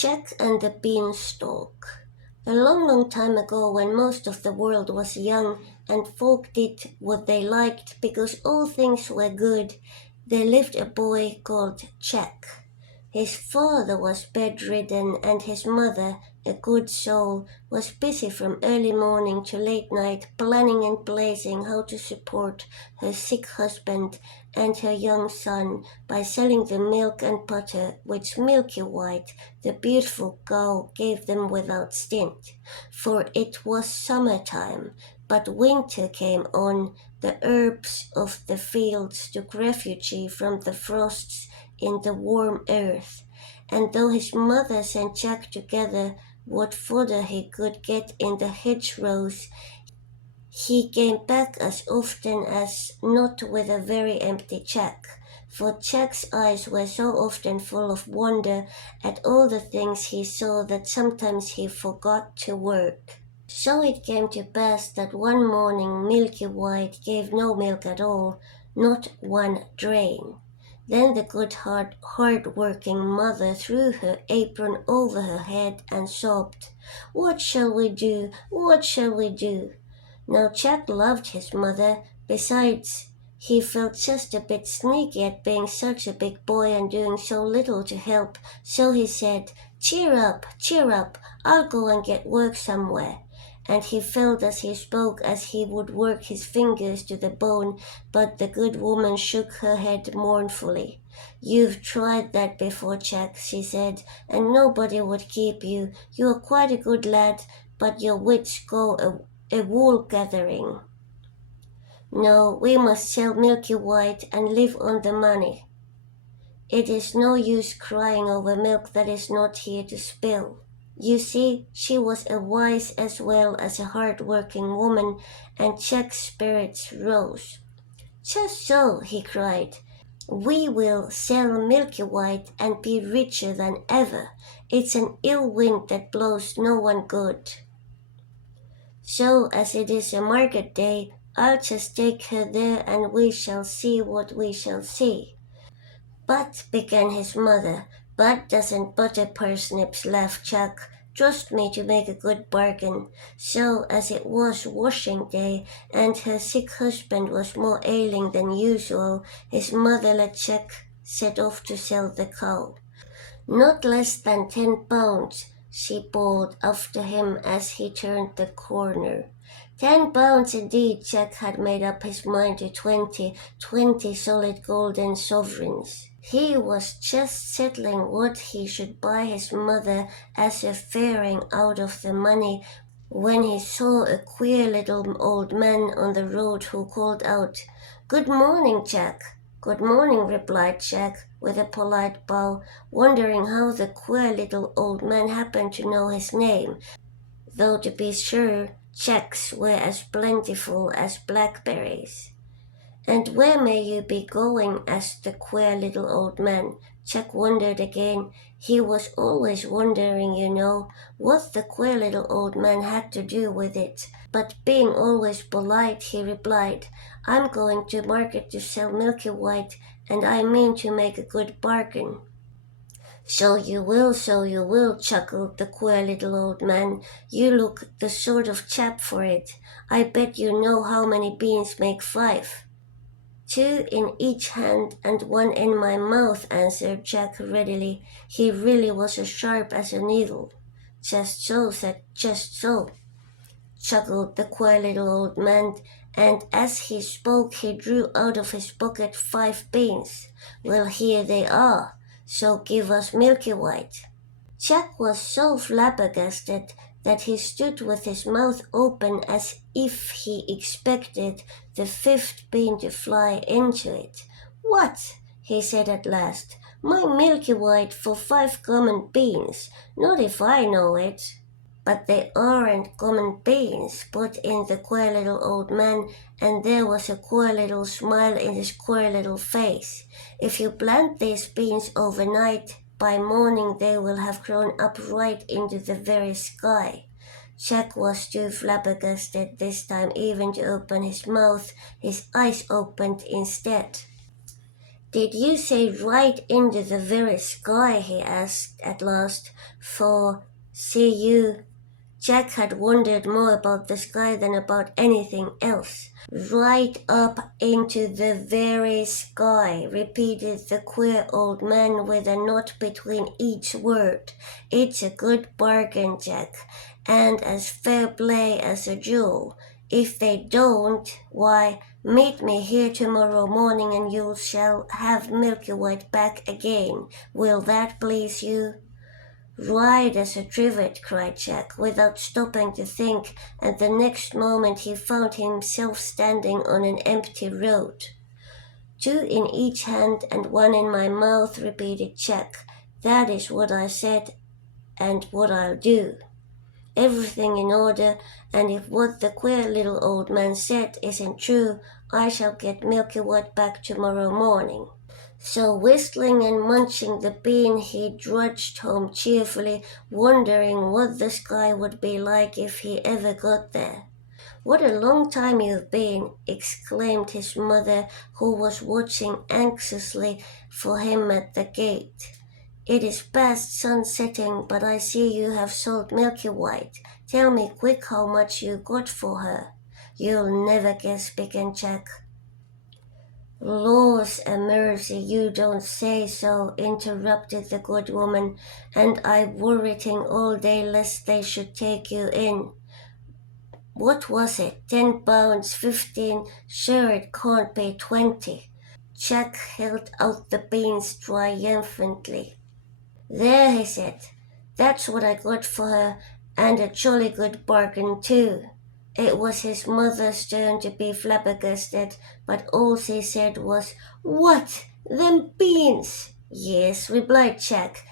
Jack and the Beanstalk. A long, long time ago, when most of the world was young and folk did what they liked because all things were good, there lived a boy called Jack. His father was bedridden, and his mother, a good soul, was busy from early morning to late night planning and blazing how to support her sick husband and her young son by selling the milk and butter which Milky White, the beautiful cow, gave them without stint. For it was summertime, but winter came on. The herbs of the fields took refuge from the frosts in the warm earth, and though his mother sent Jack to gather what fodder he could get in the hedgerows, he came back as often as not with a very empty Jack, for Jack's eyes were so often full of wonder at all the things he saw that sometimes he forgot to work. So it came to pass that one morning Milky White gave no milk at all, not one drain. Then the good hard-working mother threw her apron over her head and sobbed, "What shall we do? What shall we do?" Now Jack loved his mother. Besides, he felt just a bit sneaky at being such a big boy and doing so little to help, so he said, cheer up, I'll go and get work somewhere." And he felt as he spoke as he would work his fingers to the bone, but the good woman shook her head mournfully. "You've tried that before, Jack," she said, "and nobody would keep you. You're quite a good lad, but your wits go a wool gathering. No, we must sell Milky White and live on the money. It is no use crying over milk that is not here to spill." You see, she was a wise as well as a hard-working woman, and Jack's spirits rose. "Just so," he cried. "We will sell Milky White and be richer than ever. It's an ill wind that blows no one good. So, as it is a market day, I'll just take her there and we shall see what we shall see." "But," began his mother. "But doesn't butter parsnips," laughed Jack. "Trust me to make a good bargain." So, as it was washing day, and her sick husband was more ailing than usual, his mother let Jack set off to sell the cow. "Not less than 10 pounds," she bawled after him as he turned the corner. 10 pounds indeed. Jack had made up his mind to 20 solid golden sovereigns. He was just settling what he should buy his mother as a faring out of the money when he saw a queer little old man on the road who called out, "Good morning, Jack." "Good morning," replied Jack with a polite bow, wondering how the queer little old man happened to know his name, though to be sure Jacks were as plentiful as blackberries. "And where may you be going?" asked the queer little old man. Jack wondered again. He was always wondering, you know, what the queer little old man had to do with it. But being always polite, he replied, "I'm going to market to sell Milky White, and I mean to make a good bargain." So you will," chuckled the queer little old man. "You look the sort of chap for it. I bet you know how many beans make 5. "2 in each hand and 1 in my mouth," answered Jack readily. He really was as sharp as a needle. "Just so," said "Just so," chuckled the queer little old man, and as he spoke he drew out of his pocket 5 beans. "Well, here they are, so give us Milky White." Jack was so flabbergasted that he stood with his mouth open as if he expected the 5th bean to fly into it. "What?" he said at last. "My Milky White for 5 common beans? Not if I know it." "But they aren't common beans," put in the queer little old man, and there was a queer little smile in his queer little face. "If you plant these beans overnight, by morning they will have grown up right into the very sky." Jack was too flabbergasted this time even to open his mouth. His eyes opened instead. Did you say right into the very sky? He asked at last. For, see you, Jack had wondered more about the sky than about anything else. Right up into the very sky, repeated the queer old man with a knot between each word. It's a good bargain, Jack, and as fair play as a jewel. If they don't, why, meet me here tomorrow morning and you shall have Milky White back again. Will that please you? Right as a trivet, cried Jack, without stopping to think, and the next moment he found himself standing on an empty road. Two in each hand and one in my mouth, repeated Jack. That is what I said and what I'll do. Everything in order, and if what the queer little old man said isn't true, I shall get Milky White back tomorrow morning. So whistling and munching the bean, he trudged home cheerfully, wondering what the sky would be like if he ever got there. What a long time you've been, exclaimed his mother, who was watching anxiously for him at the gate. It is past sunsetting, but I see you have sold Milky White. Tell me quick how much you got for her. You'll never guess, began Jack. Laws a mercy, you don't say so, interrupted the good woman, and I worriting all day lest they should take you in. What was it? £10, 15? Sure it can't be 20. Jack held out the beans triumphantly. There, he said, that's what I got for her, and a jolly good bargain too. It was his mother's turn to be flabbergasted, but all she said was, What? Them beans? Yes, replied Jack,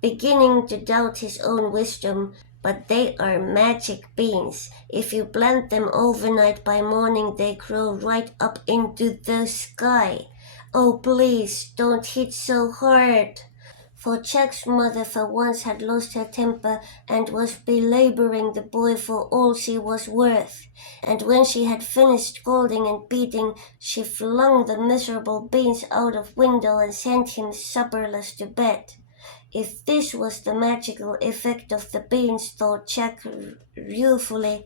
beginning to doubt his own wisdom, but they are magic beans. If you plant them overnight, by morning they grow right up into the sky. Oh, please, don't hit so hard. For Jack's mother for once had lost her temper and was belaboring the boy for all she was worth, and when she had finished scolding and beating, she flung the miserable beans out of window and sent him supperless to bed. If this was the magical effect of the beans, thought Jack ruefully,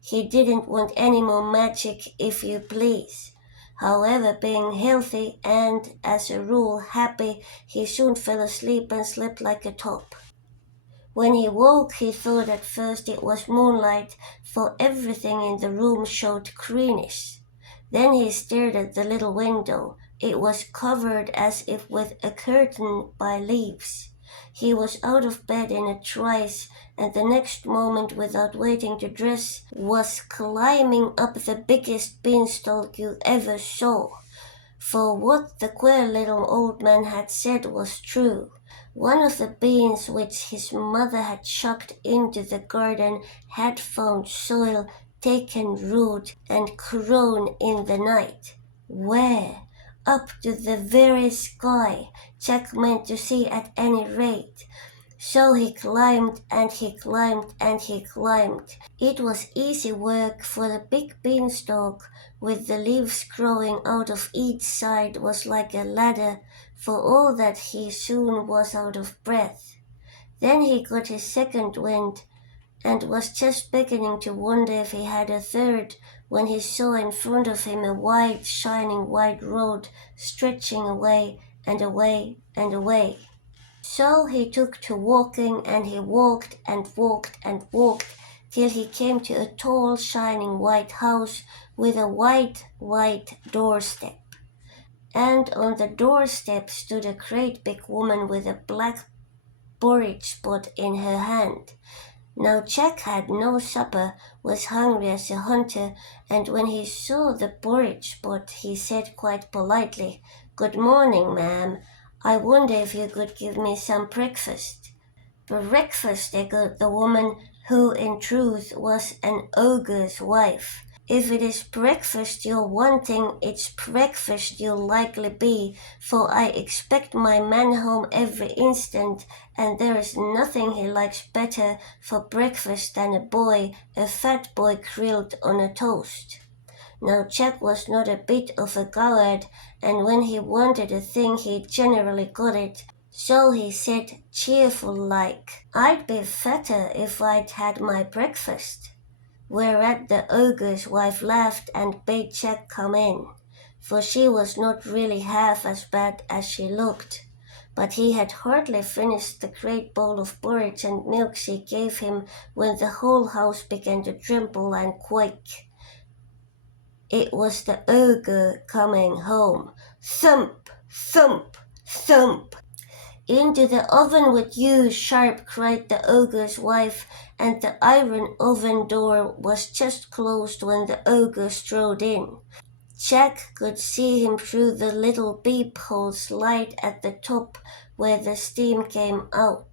he didn't want any more magic, if you please. However, being healthy and, as a rule, happy, he soon fell asleep and slept like a top. When he woke, he thought at first it was moonlight, for everything in the room showed greenish. Then he stared at the little window. It was covered as if with a curtain by leaves. He was out of bed in a trice, and the next moment, without waiting to dress, was climbing up the biggest beanstalk you ever saw. For what the queer little old man had said was true. One of the beans which his mother had chucked into the garden had found soil, taken root, and grown in the night. Where? Up to the very sky, Jack meant to see at any rate. So he climbed and he climbed and he climbed. It was easy work, for the big beanstalk, with the leaves growing out of each side, was like a ladder, for all that he soon was out of breath. Then he got his second wind, and was just beginning to wonder if he had a third, when he saw in front of him a wide, shining white road stretching away and away and away. So he took to walking, and he walked and walked and walked, till he came to a tall, shining white house with a white doorstep. And on the doorstep stood a great big woman with a black porridge pot in her hand. Now Jack had no supper, was hungry as a hunter, and when he saw the porridge pot, he said quite politely, Good morning, ma'am. I wonder if you could give me some breakfast. Breakfast, echoed the woman, who in truth was an ogre's wife. If it is breakfast you're wanting, it's breakfast you'll likely be, for I expect my man home every instant, and there is nothing he likes better for breakfast than a fat boy grilled on a toast. Now Jack was not a bit of a coward, and when he wanted a thing he generally got it. So he said, cheerful like, I'd be fatter if I'd had my breakfast. Whereat the ogre's wife laughed and bade Jack come in, for she was not really half as bad as she looked. But he had hardly finished the great bowl of porridge and milk she gave him when the whole house began to tremble and quake. It was the ogre coming home. Thump, thump, thump. Into the oven with you, sharp, cried the ogre's wife, and the iron oven door was just closed when the ogre strode in. Jack could see him through the little peephole's light at the top where the steam came out.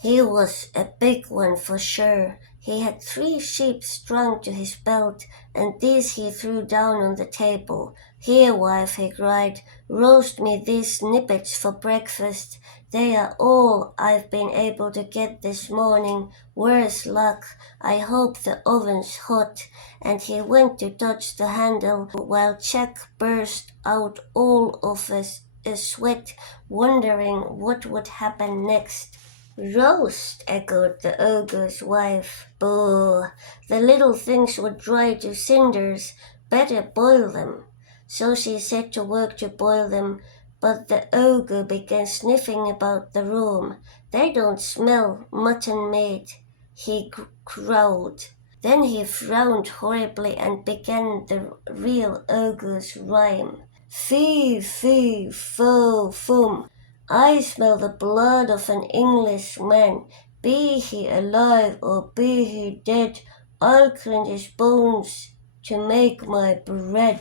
He was a big one for sure. He had 3 sheep strung to his belt, and these he threw down on the table. Here, wife, he cried, roast me these snippets for breakfast. They are all I've been able to get this morning. Worse luck. I hope the oven's hot. And he went to touch the handle while Jack burst out all of a sweat, wondering what would happen next. Roast, echoed the ogre's wife. Boo! The little things would dry to cinders. Better boil them. So she set to work to boil them, but the ogre began sniffing about the room. They don't smell mutton meat, he growled. Then he frowned horribly and began the real ogre's rhyme. Fee, fee, fo, fum. I smell the blood of an Englishman. Be he alive or be he dead, I'll crunch his bones to make my bread.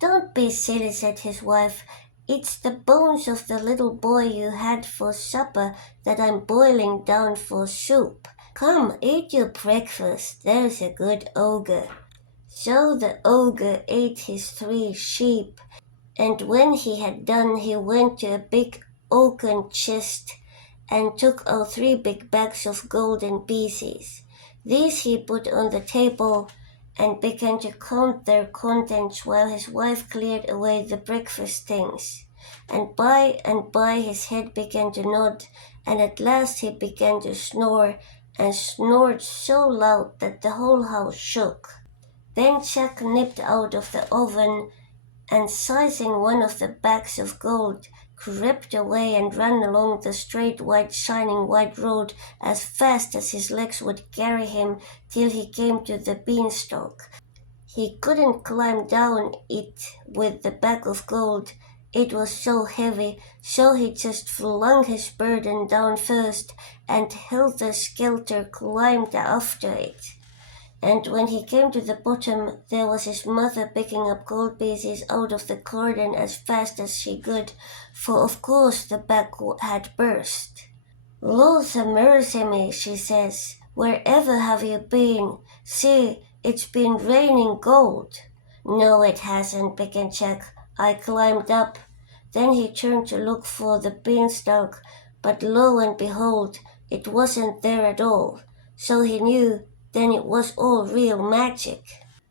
Don't be silly, said his wife. It's the bones of the little boy you had for supper that I'm boiling down for soup. Come, eat your breakfast, there's a good ogre. So the ogre ate his 3 sheep, and when he had done he went to a big oaken chest and took out 3 big bags of golden pieces. These he put on the table and began to count their contents while his wife cleared away the breakfast things. And by his head began to nod, and at last he began to snore, and snored so loud that the whole house shook. Then Jack nipped out of the oven, and seizing one of the bags of gold, crept away and ran along the straight, shining white road as fast as his legs would carry him till he came to the beanstalk. He couldn't climb down it with the bag of gold. It was so heavy, so he just flung his burden down first and helter-skelter climbed after it. And when he came to the bottom, there was his mother picking up gold pieces out of the garden as fast as she could, for of course the bag had burst. Lord a mercy me, she says, wherever have you been? See, it's been raining gold. No, it hasn't, began Jack. I climbed up. Then he turned to look for the beanstalk, but lo and behold, it wasn't there at all. So he knew then it was all real magic.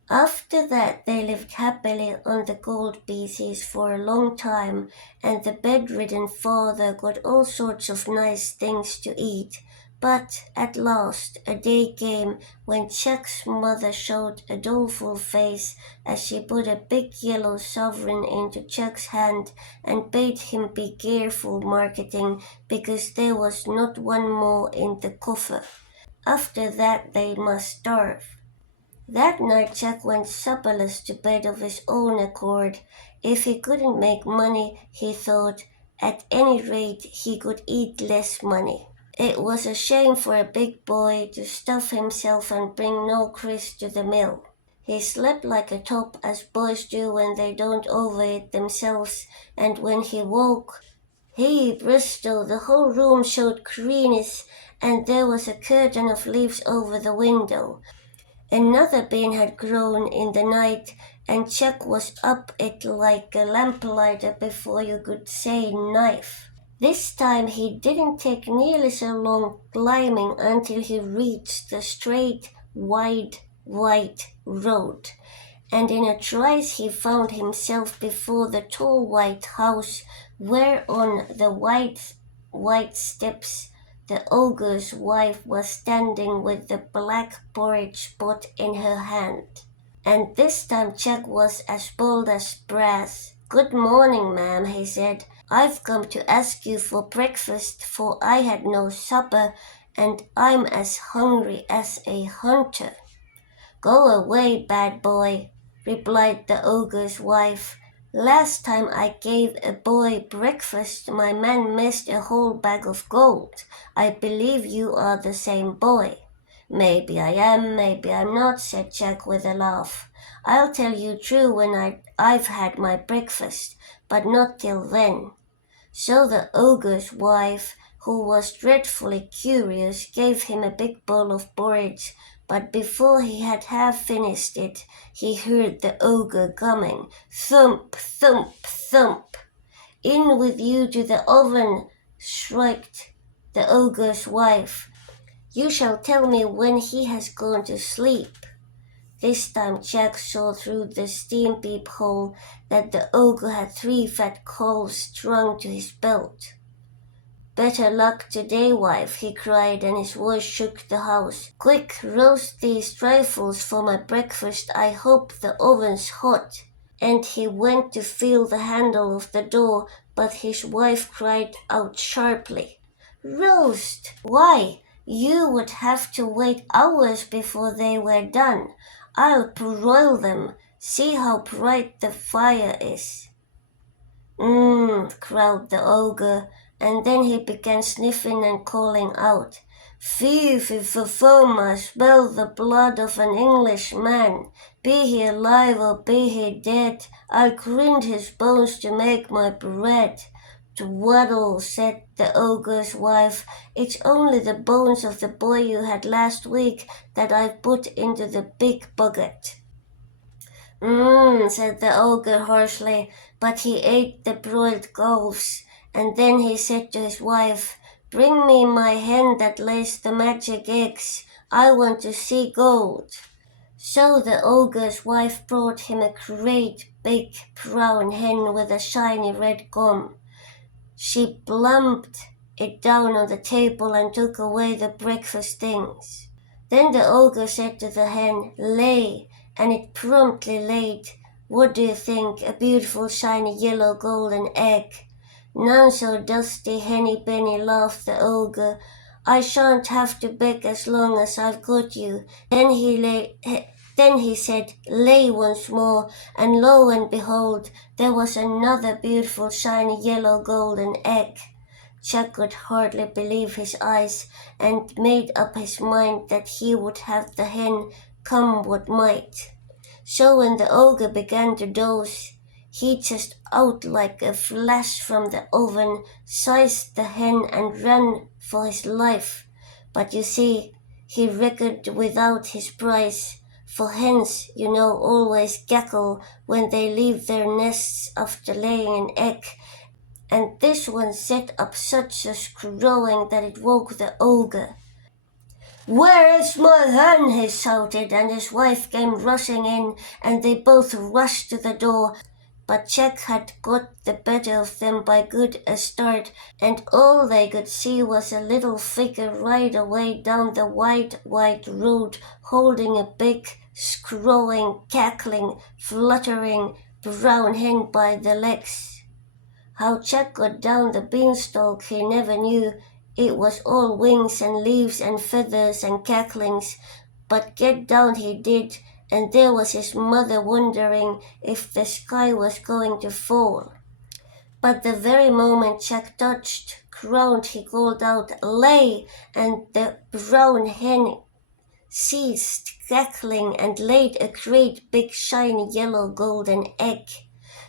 After that they lived happily on the gold pieces for a long time, and the bedridden father got all sorts of nice things to eat. But at last a day came when Jack's mother showed a doleful face as she put a big yellow sovereign into Jack's hand and bade him be careful marketing, because there was not one more in the coffer. After that they must starve. That night Jack went supperless to bed of his own accord. If he couldn't make money, he thought, at any rate he could eat less money. It was a shame for a big boy to stuff himself and bring no grist to the mill. He slept like a top, as boys do when they don't overeat themselves, and when he woke, Bristol, the whole room showed greenness, and there was a curtain of leaves over the window. Another bean had grown in the night, and Jack was up it like a lamplighter before you could say knife. This time he didn't take nearly so long climbing until he reached the straight, wide, white road. and in a trice he found himself before the tall white house, where on the white steps the ogre's wife was standing with the black porridge pot in her hand. And this time Jack was as bold as brass. "Good morning, ma'am," he said. "I've come to ask you for breakfast, for I had no supper, and I'm as hungry as a hunter." "Go away, bad boy," replied the ogre's wife. "Last time I gave a boy breakfast, my man missed a whole bag of gold. I believe you are the same boy." "Maybe I am, maybe I'm not," said Jack with a laugh. "I'll tell you true when I've had my breakfast, but not till then." So the ogre's wife, who was dreadfully curious, gave him a big bowl of porridge, but before he had half finished it, he heard the ogre coming. Thump, thump, thump. "In with you to the oven," shrieked the ogre's wife. "You shall tell me when he has gone to sleep." This time Jack saw through the steam peephole that the ogre had 3 fat coals strung to his belt. "Better luck today, wife," he cried, and his voice shook the house. "Quick, roast these trifles for my breakfast. I hope the oven's hot." And he went to feel the handle of the door, but his wife cried out sharply, "Roast! Why, you would have to wait hours before they were done. I'll broil them. See how bright the fire is." Growled the ogre, and then he began sniffing and calling out, "Fee, fee, foam, I smell the blood of an Englishman. Be he alive or be he dead, I'll grind his bones to make my bread." "Twaddle," said the ogre's wife, "it's only the bones of the boy you had last week that I've put into the big bucket." Said the ogre harshly, but he ate the broiled goals, and then he said to his wife, "Bring me my hen that lays the magic eggs. I want to see gold." So the ogre's wife brought him a great big brown hen with a shiny red comb. She plumped it down on the table and took away the breakfast things. Then the ogre said to the hen, "Lay," and it promptly laid. What do you think? A beautiful shiny yellow golden egg. "None so dusty, henny penny," laughed the ogre. "I shan't have to beg as long as I've got you." Then he said, "Lay" once more, and lo and behold, there was another beautiful shiny yellow golden egg. Jack could hardly believe his eyes, and made up his mind that he would have the hen come what might. So when the ogre began to doze, he just out like a flash from the oven, seized the hen and ran for his life. But you see, he reckoned without his prize, for hens, you know, always cackle when they leave their nests after laying an egg, and this one set up such a crowing that it woke the ogre. "Where is my hen?" he shouted, and his wife came rushing in, and they both rushed to the door. But Jack had got the better of them by good a start, and all they could see was a little figure ride away down the wide, white road, holding a big, crowing, cackling, fluttering brown hen by the legs. How Jack got down the beanstalk he never knew. It was all wings and leaves and feathers and cacklings, but get down he did, and there was his mother wondering if the sky was going to fall. But the very moment Jack touched ground, he called out, "Lay!" and the brown hen ceased cackling and laid a great big shiny yellow golden egg.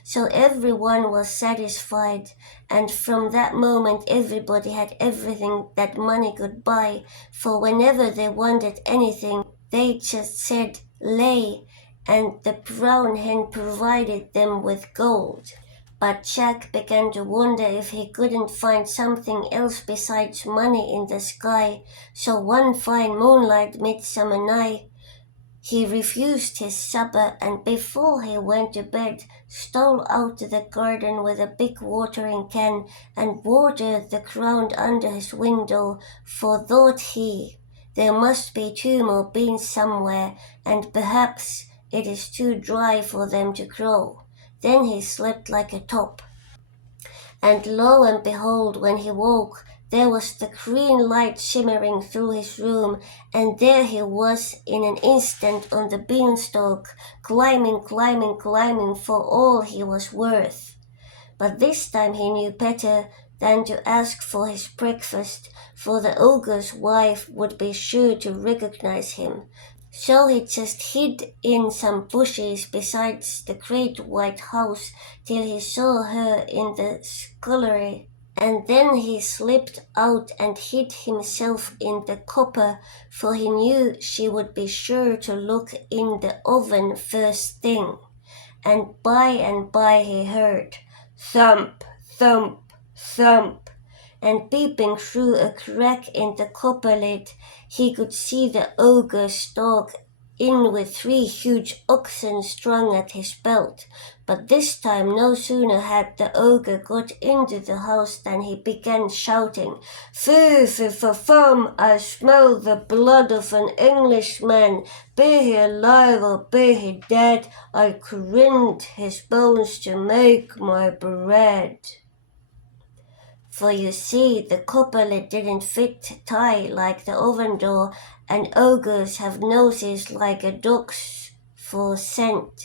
So everyone was satisfied, and from that moment everybody had everything that money could buy, for whenever they wanted anything, they just said, "Lay," and the brown hen provided them with gold. But Jack began to wonder if he couldn't find something else besides money in the sky, so one fine moonlight midsummer night, He refused his supper and before he went to bed stole out to the garden with a big watering can and watered the ground under his window, for thought he, there must be 2 more beans somewhere, and perhaps it is too dry for them to grow. Then he slept like a top. And lo and behold, when he woke, there was the green light shimmering through his room, and there he was in an instant on the beanstalk, climbing, climbing, climbing for all he was worth. But this time he knew better than to ask for his breakfast, for the ogre's wife would be sure to recognize him. So he just hid in some bushes beside the great white house till he saw her in the scullery, and then he slipped out and hid himself in the copper, for he knew she would be sure to look in the oven first thing. And by he heard thump, thump, thump, and peeping through a crack in the copper lid, he could see the ogre stalk in with 3 huge oxen strung at his belt. But this time no sooner had the ogre got into the house than he began shouting, "Foo, foo, foo, fum, I smell the blood of an Englishman. Be he alive or be he dead, I grind his bones to make my bread." For you see, the copper lid didn't fit tight like the oven door, and ogres have noses like a dog's for scent.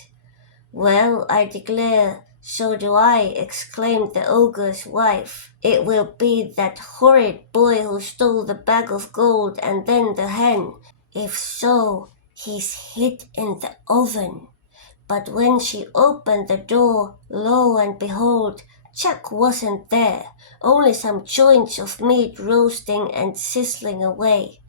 "Well, I declare, so do I," exclaimed the ogre's wife. "It will be that horrid boy who stole the bag of gold and then the hen. If so, he's hid in the oven." But when she opened the door, lo and behold, Jack wasn't there, only some joints of meat roasting and sizzling away.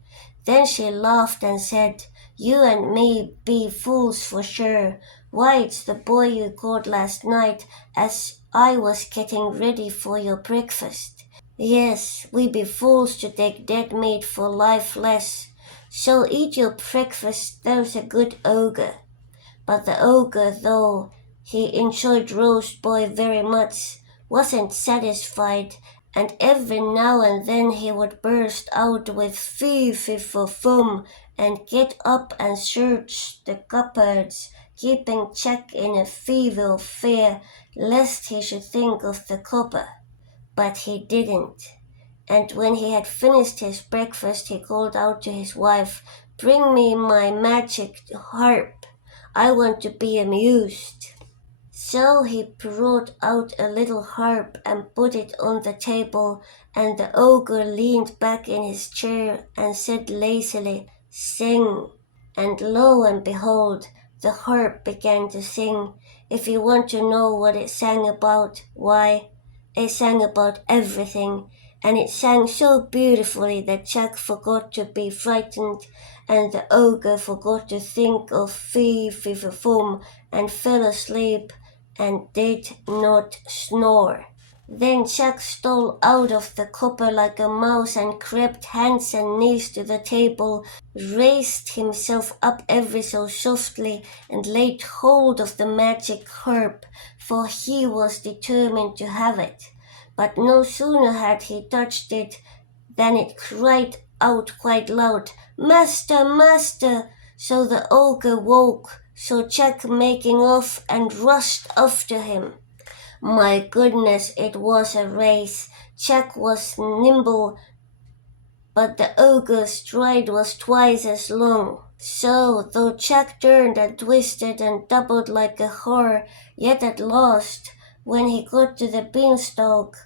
Then she laughed and said, "You and me be fools for sure. Why, it's the boy you caught last night as I was getting ready for your breakfast. Yes, we be fools to take dead meat for lifeless. So eat your breakfast, there's a good ogre." But the ogre, though he enjoyed roast boy very much, wasn't satisfied, and every now and then he would burst out with "Fee, fee, fo, fum," and get up and search the cupboards, keeping Jack in a fever of fear lest he should think of the copper. But he didn't. And when he had finished his breakfast, he called out to his wife, "Bring me my magic harp. I want to be amused." So he brought out a little harp and put it on the table, and the ogre leaned back in his chair and said lazily, "Sing." And lo and behold, the harp began to sing. If you want to know what it sang about, why, it sang about everything, and it sang so beautifully that Jack forgot to be frightened, and the ogre forgot to think of fee, fee, fum, and fell asleep and did not snore. Then Jack stole out of the copper like a mouse and crept hands and knees to the table, raised himself up ever so softly, and laid hold of the magic harp, for he was determined to have it. But no sooner had he touched it than it cried out quite loud, "Master, master!" So the ogre woke, saw Jack making off, and rushed after him. My goodness, it was a race. Jack was nimble, but the ogre's stride was twice as long. So, though Jack turned and twisted and doubled like a whore, yet at last, when he got to the beanstalk,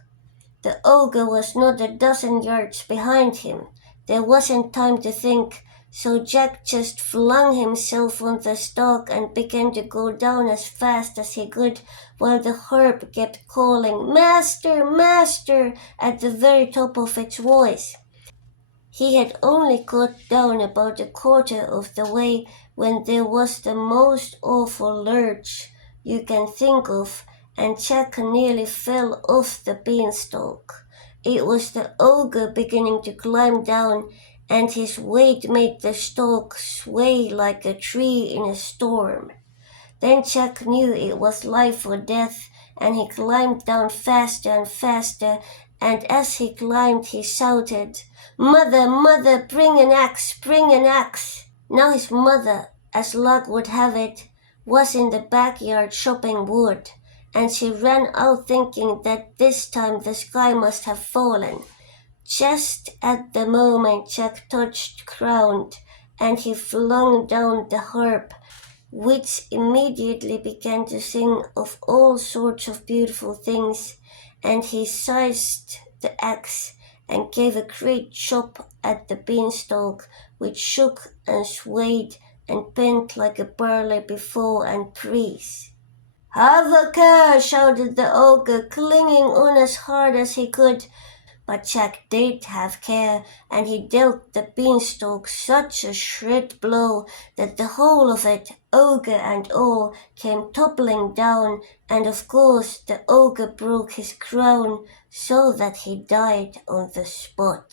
the ogre was not a dozen yards behind him. There wasn't time to think, so Jack just flung himself on the stalk and began to go down as fast as he could, while the harp kept calling, "Master, master," at the very top of its voice. He had only got down about a quarter of the way when there was the most awful lurch you can think of, and Jack nearly fell off the beanstalk. It was the ogre beginning to climb down, and his weight made the stalk sway like a tree in a storm. Then Jack knew it was life or death, and he climbed down faster and faster, and as he climbed he shouted, "Mother, mother, bring an axe, bring an axe!" Now his mother, as luck would have it, was in the backyard chopping wood, and she ran out thinking that this time the sky must have fallen. Just at the moment Jack touched ground, and he flung down the harp, which immediately began to sing of all sorts of beautiful things, and he seized the axe and gave a great chop at the beanstalk, which shook and swayed and bent like a barley before and praise. "Have a care!" shouted the ogre, clinging on as hard as he could. But Jack did have care, and he dealt the beanstalk such a shred blow that the whole of it, ogre and all, came toppling down, and of course the ogre broke his crown, so that he died on the spot.